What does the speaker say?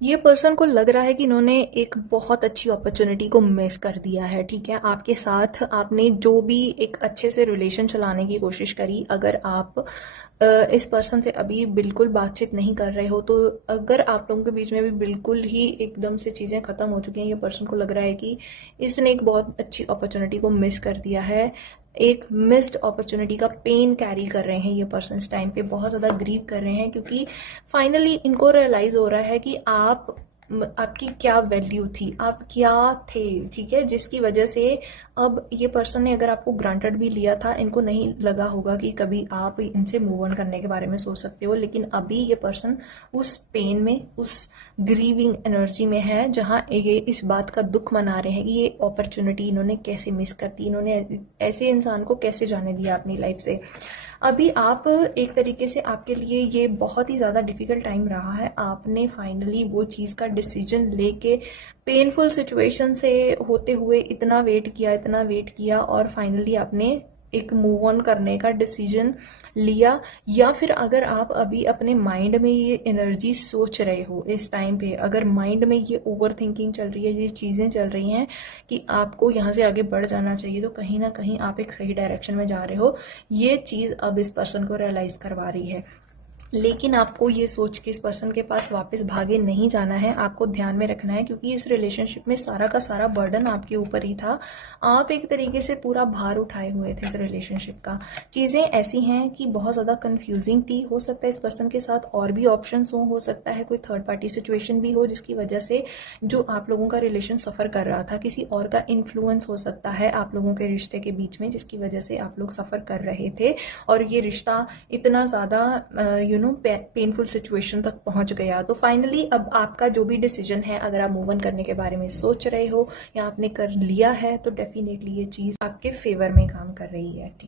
ये पर्सन को लग रहा है कि इन्होंने एक बहुत अच्छी अपॉर्चुनिटी को मिस कर दिया है। ठीक है, आपके साथ आपने जो भी एक अच्छे से रिलेशन चलाने की कोशिश करी, अगर आप इस पर्सन से अभी बिल्कुल बातचीत नहीं कर रहे हो, तो अगर आप लोगों के बीच में भी बिल्कुल ही एकदम से चीज़ें ख़त्म हो चुकी हैं, ये पर्सन को लग रहा है कि इसने एक बहुत अच्छी अपॉर्चुनिटी को मिस कर दिया है। एक मिस्ड अपॉर्चुनिटी का पेन कैरी कर रहे हैं ये पर्सन, इस टाइम पे बहुत ज़्यादा ग्रीव कर रहे हैं, क्योंकि फाइनली इनको रियलाइज़ हो रहा है कि आपकी क्या वैल्यू थी, आप क्या थे। ठीक है, जिसकी वजह से अब ये पर्सन ने अगर आपको ग्रांटेड भी लिया था, इनको नहीं लगा होगा कि कभी आप इनसे मूव ऑन करने के बारे में सोच सकते हो, लेकिन अभी ये पर्सन उस पेन में, उस ग्रीविंग एनर्जी में है, जहाँ ये इस बात का दुख मना रहे हैं कि ये अपॉर्चुनिटी इन्होंने कैसे मिस कर दी, इन्होंने ऐसे इंसान को कैसे जाने दिया अपनी लाइफ से। अभी आप एक तरीके से, आपके लिए ये बहुत ही ज़्यादा डिफिकल्ट टाइम रहा है। आपने फाइनली वो चीज़ का डिसीजन लेके पेनफुल सिचुएशन से होते हुए इतना वेट किया और फाइनली आपने एक मूव ऑन करने का डिसीजन लिया। या फिर अगर आप अभी अपने माइंड में ये एनर्जी सोच रहे हो इस टाइम पे, अगर माइंड में ये ओवर थिंकिंग चल रही है, ये चीज़ें चल रही हैं कि आपको यहाँ से आगे बढ़ जाना चाहिए, तो कहीं ना कहीं आप एक सही डायरेक्शन में जा रहे हो। ये चीज़ अब इस पर्सन को रियलाइज़ करवा रही है। लेकिन आपको ये सोच के इस पर्सन के पास वापस भागे नहीं जाना है, आपको ध्यान में रखना है, क्योंकि इस रिलेशनशिप में सारा का सारा बर्डन आपके ऊपर ही था। आप एक तरीके से पूरा भार उठाए हुए थे इस रिलेशनशिप का। चीज़ें ऐसी हैं कि बहुत ज़्यादा कंफ्यूजिंग थी। हो सकता है इस पर्सन के साथ और भी ऑप्शंस हो सकता है कोई थर्ड पार्टी सिचुएशन भी हो, जिसकी वजह से जो आप लोगों का रिलेशन सफ़र कर रहा था, किसी और का इन्फ्लुएंस हो सकता है आप लोगों के रिश्ते के बीच में, जिसकी वजह से आप लोग सफ़र कर रहे थे और ये रिश्ता इतना ज़्यादा पेनफुल सिचुएशन तक पहुंच गया। तो फाइनली अब आपका जो भी डिसीजन है, अगर आप मूव ऑन करने के बारे में सोच रहे हो या आपने कर लिया है, तो डेफिनेटली ये चीज़ आपके फेवर में काम कर रही है।